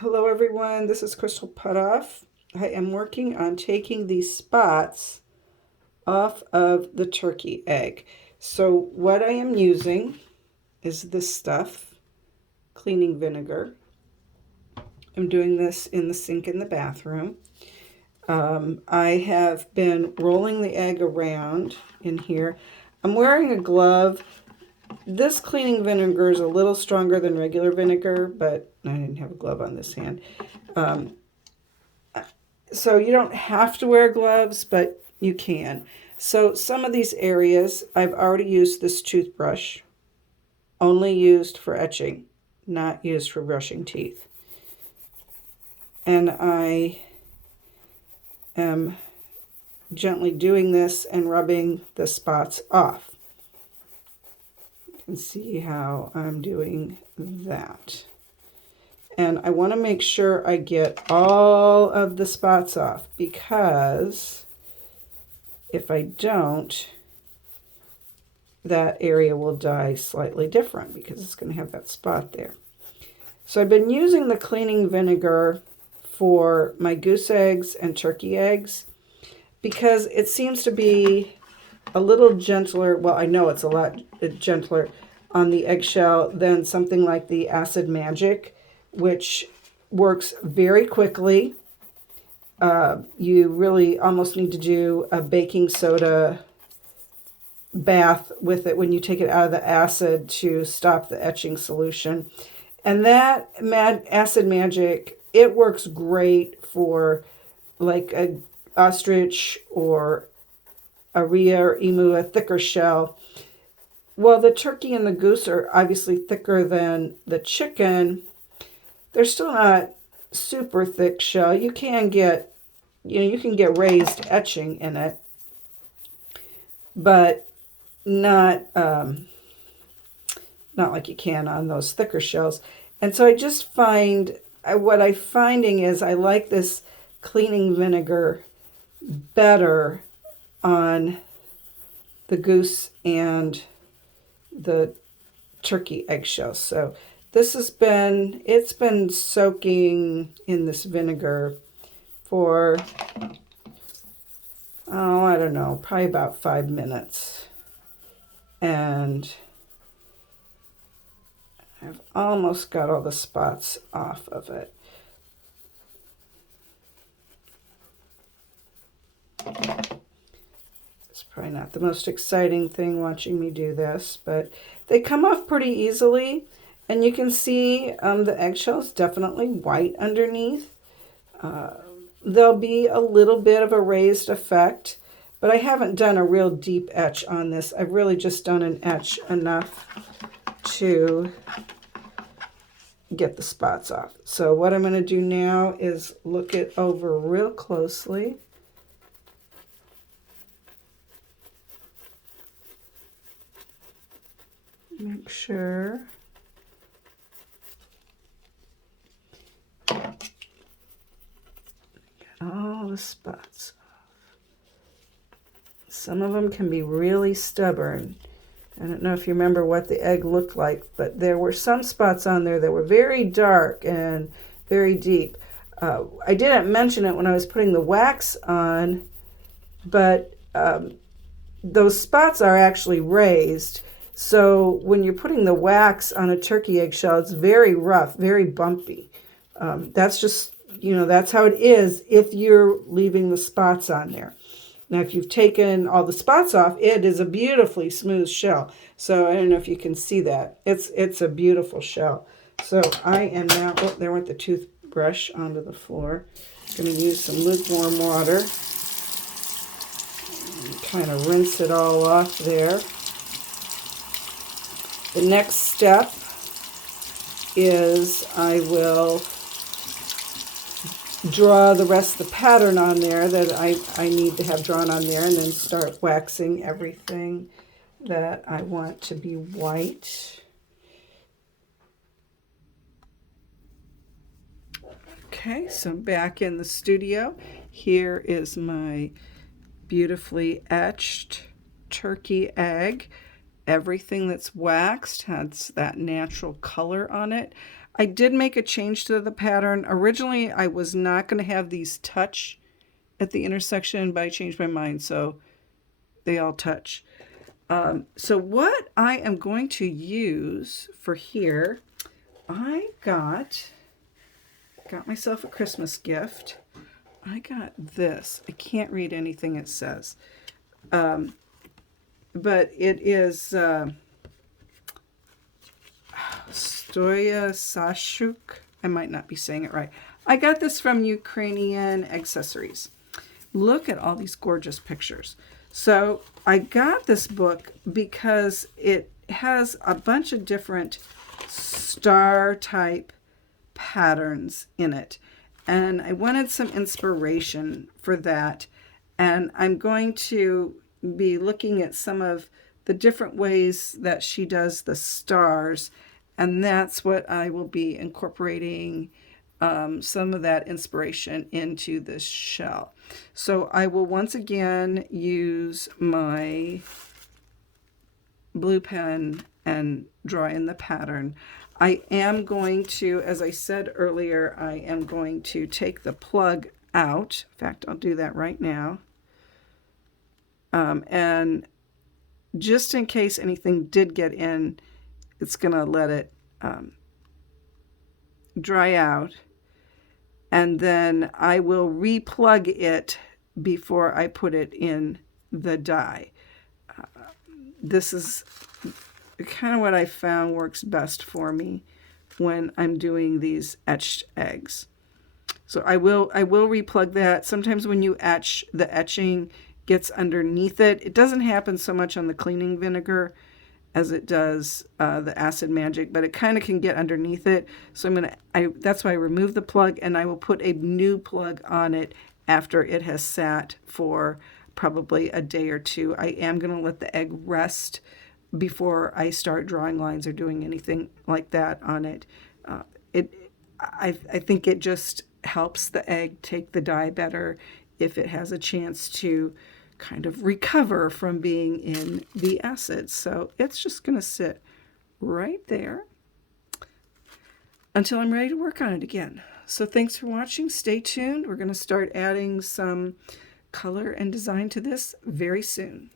Hello everyone, this is Crystal Putoff. I am working on taking these spots off of the turkey egg. So what I am using is this stuff, cleaning vinegar. I'm doing this in the sink in the bathroom. I have been rolling the egg around in here. I'm wearing a glove. This cleaning vinegar is a little stronger than regular vinegar, but I didn't have a glove on this hand. So you don't have to wear gloves, but you can. So some of these areas, I've already used this toothbrush, only used for etching, not used for brushing teeth. And I am gently doing this and rubbing the spots off. You can see how I'm doing that. And I want to make sure I get all of the spots off, because if I don't, that area will dye slightly different because it's going to have that spot there. So I've been using the cleaning vinegar for my goose eggs and turkey eggs because it seems to be a little gentler. Well, I know it's a lot gentler on the eggshell than something like the Acid Magic, which works very quickly. You really almost need to do a baking soda bath with it when you take it out of the acid to stop the etching solution. And that Acid Magic, it works great for like a ostrich or a rhea or emu, a thicker shell. Well, the turkey and the goose are obviously thicker than the chicken. They're still not super thick shell. You can get, you can get raised etching in it, but not like you can on those thicker shells. And so I just find, what I'm finding is I like this cleaning vinegar better on the goose and the turkey eggshells. So this has been, it's been soaking in this vinegar for, oh, I don't know, probably about 5 minutes. And I've almost got all the spots off of it. It's probably not the most exciting thing watching me do this, but they come off pretty easily. And you can see the eggshell is definitely white underneath. There'll be a little bit of a raised effect, but I haven't done a real deep etch on this. I've really just done an etch enough to get the spots off. So what I'm going to do now is look it over real closely. Make sure. Get all the spots off. Some of them can be really stubborn. I don't know if you remember what the egg looked like, but there were some spots on there that were very dark and very deep. I didn't mention it when I was putting the wax on, but those spots are actually raised. So when you're putting the wax on a turkey eggshell, it's very rough, very bumpy. That's just, that's how it is if you're leaving the spots on there. Now, if you've taken all the spots off, it is a beautifully smooth shell. So I don't know if you can see that. It's a beautiful shell. So I am now, oh, there went the toothbrush onto the floor. I'm going to use some lukewarm water and kind of rinse it all off there. The next step is I will draw the rest of the pattern on there that I need to have drawn on there, and then start waxing everything that I want to be white. Okay, so back in the studio. Here is my beautifully etched turkey egg. Everything that's waxed has that natural color on it. I did make a change to the pattern. Originally, I was not going to have these touch at the intersection, but I changed my mind, so they all touch. So what I am going to use for here, I got myself a Christmas gift. I got this. I can't read anything it says. But it is Stoya Sashuk. I might not be saying it right. I got this from Ukrainian Accessories. Look at all these gorgeous pictures. So I got this book because it has a bunch of different star type patterns in it. And I wanted some inspiration for that. And I'm going to be looking at some of the different ways that she does the stars. And that's what I will be incorporating some of that inspiration into this shell. So I will once again use my blue pen and draw in the pattern. I am going to, as I said earlier, I am going to take the plug out. In fact, I'll do that right now. And just in case anything did get in, it's going to let it dry out. And then I will replug it before I put it in the die. This is kind of what I found works best for me when I'm doing these etched eggs. So I will replug that. Sometimes when you etch, the etching gets underneath it. It doesn't happen so much on the cleaning vinegar as it does the acid magic, but it kind of can get underneath it. So that's why I remove the plug, and I will put a new plug on it after it has sat for probably a day or two. I am going to let the egg rest before I start drawing lines or doing anything like that on it. I think it just helps the egg take the dye better if it has a chance to kind of recover from being in the acid. So it's just going to sit right there until I'm ready to work on it again. So thanks for watching. Stay tuned. We're going to start adding some color and design to this very soon.